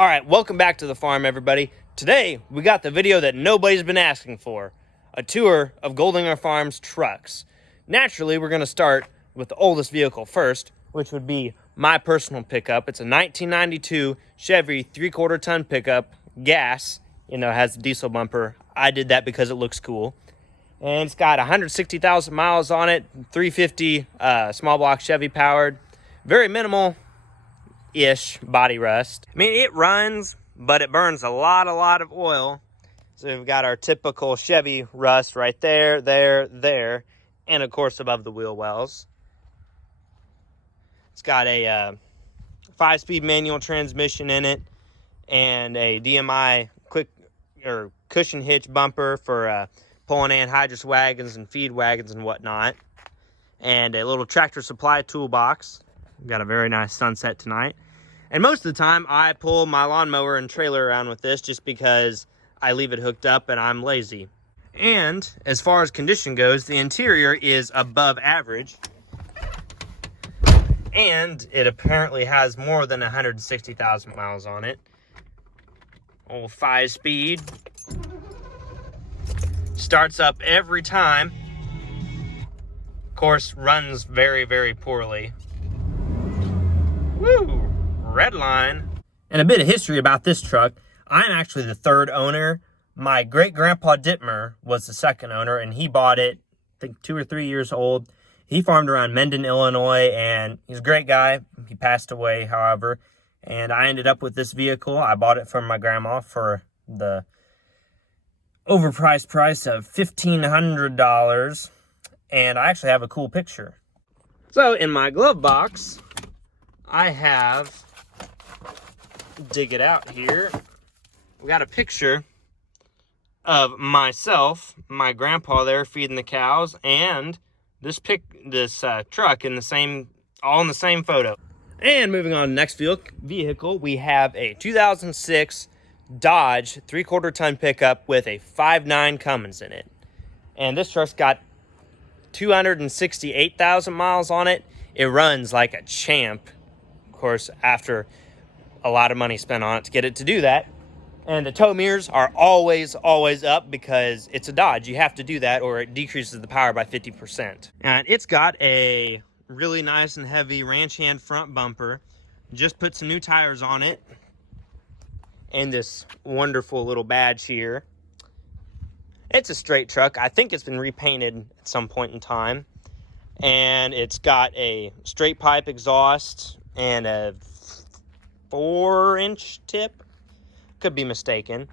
All right, welcome back to the farm, everybody. Today, we got the video that nobody's been asking for, a tour of Goldinger Farms trucks. Naturally, we're gonna start with the oldest vehicle first, which would be my personal pickup. It's a 1992 Chevy 3/4 ton pickup, gas, has a diesel bumper. I did that because it looks cool. And it's got 160,000 miles on it, 350 small block Chevy powered, very minimal-ish body rust. I mean, it runs, but it burns a lot of oil. So we've got our typical Chevy rust right there, there, and of course above the wheel wells. It's got a 5-speed manual transmission in it and a DMI quick or cushion hitch bumper for pulling anhydrous wagons and feed wagons and whatnot, and a little tractor supply toolbox. We've got a very nice sunset tonight. And most of the time I pull my lawnmower and trailer around with this just because I leave it hooked up and I'm lazy. And as far as condition goes, the interior is above average. And it apparently has more than 160,000 miles on it. Old 5-speed. Starts up every time. Of course, runs very poorly. Woo! Red line. And a bit of history about this truck. I'm actually the third owner. My great-grandpa Dittmer was the second owner, and he bought it, I think 2 or 3 years old. He farmed around Mendon, Illinois, and he's a great guy. He passed away, however, and I ended up with this vehicle. I bought it from my grandma for the overpriced price of $1,500, and I actually have a cool picture. So in my glove box, I have, dig it out here, we got a picture of myself, my grandpa there feeding the cows, and this truck in the same, all in the same photo. And moving on to the next vehicle, we have a 2006 Dodge 3/4 ton pickup with a 5.9 Cummins in it. And this truck's got 268,000 miles on it. It runs like a champ, of course, after a lot of money spent on it to get it to do that. And the tow mirrors are always up because it's a Dodge. You have to do that or it decreases the power by 50%. And it's got a really nice and heavy ranch hand front bumper. Just put some new tires on it. And this wonderful little badge here. It's a straight truck. I think it's been repainted at some point in time. And it's got a straight pipe exhaust and a 4-inch tip. Could be mistaken.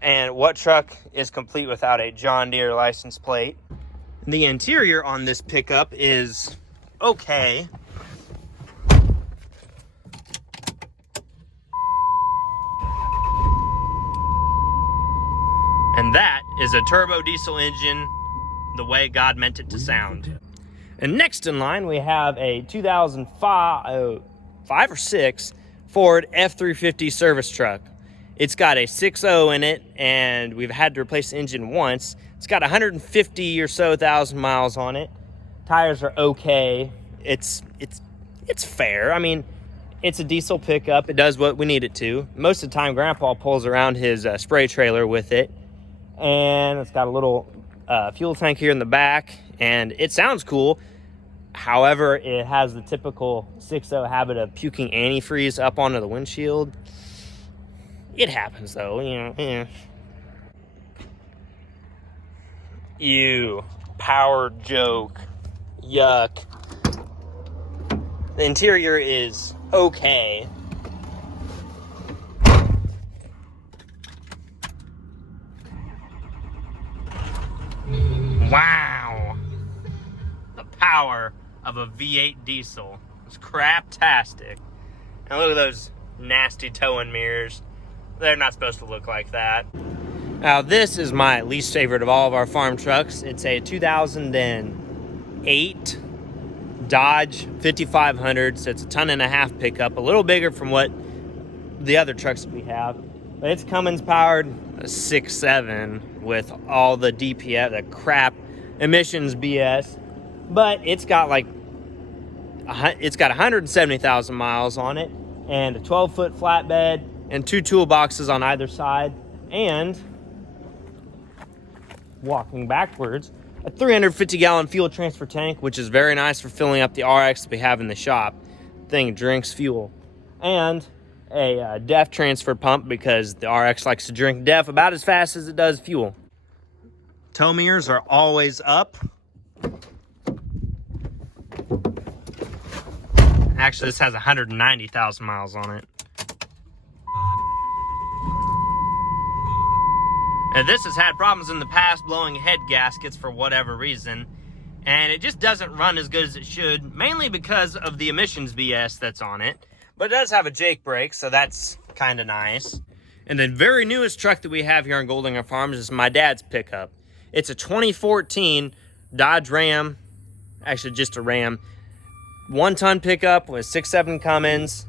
And what truck is complete without a John Deere license plate? The interior on this pickup is okay. And that is a turbo diesel engine the way God meant it to sound. And next in line, we have a 2005 or 6 Ford F-350 service truck. It's got a 6.0 in it, and we've had to replace the engine once. It's got 150 or so thousand miles on it. Tires are okay. It's fair. I mean, it's a diesel pickup. It does what we need it to. Most of the time, Grandpa pulls around his spray trailer with it. And it's got a little fuel tank here in the back, and it sounds cool. However, it has the typical 6.0 habit of puking antifreeze up onto the windshield. It happens, though, Ew. Power joke. Yuck. The interior is okay. Wow. The power of a V8 diesel. It's craptastic. And look at those nasty towing mirrors. They're not supposed to look like that. Now, this is my least favorite of all of our farm trucks. It's a 2008 Dodge 5500. So it's a 1.5 ton pickup, a little bigger from what the other trucks we have. But it's Cummins powered, a 6.7 with all the DPF, the crap emissions BS. But it's got 170,000 miles on it and a 12-foot flatbed and 2 toolboxes on either side, and walking backwards, a 350-gallon fuel transfer tank, which is very nice for filling up the RX that we have in the shop. Thing drinks fuel. And a DEF transfer pump, because the RX likes to drink DEF about as fast as it does fuel. Tow mirrors are always up. Actually, this has 190,000 miles on it. And this has had problems in the past blowing head gaskets for whatever reason. And it just doesn't run as good as it should, mainly because of the emissions BS that's on it. But it does have a Jake brake, so that's kind of nice. And the very newest truck that we have here on Goldinger Farms is my dad's pickup. It's a 2014 Dodge Ram, actually just a Ram, 1-ton pickup with 6.7 Cummins.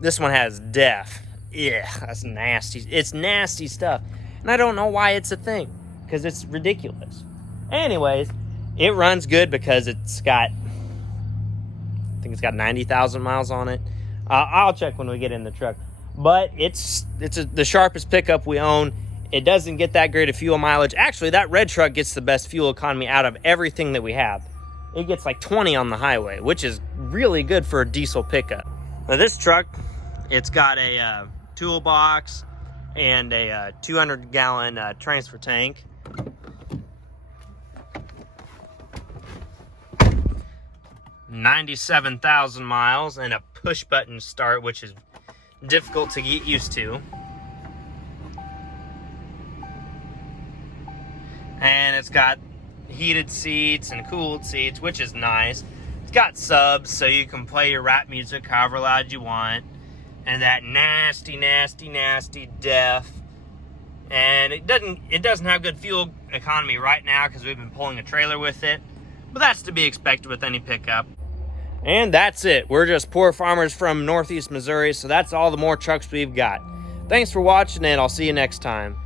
This one has DEF. Yeah, that's nasty. It's nasty stuff. And I don't know why it's a thing, because it's ridiculous. Anyways, it runs good because it's got, I think it's got 90,000 miles on it. I'll check when we get in the truck. But it's the sharpest pickup we own. It doesn't get that great of fuel mileage. Actually, that red truck gets the best fuel economy out of everything that we have. It gets like 20 on the highway, which is really good for a diesel pickup. Now this truck, it's got a toolbox and a 200-gallon transfer tank. $97,000 miles and a push-button start, which is difficult to get used to. And it's got heated seats and cooled seats, which is nice. It's got subs, so you can play your rap music however loud you want. And that nasty, nasty, nasty DEF. And it doesn't have good fuel economy right now because we've been pulling a trailer with it. But that's to be expected with any pickup. And that's it. We're just poor farmers from Northeast Missouri, so that's all the more trucks we've got. Thanks for watching, and I'll see you next time.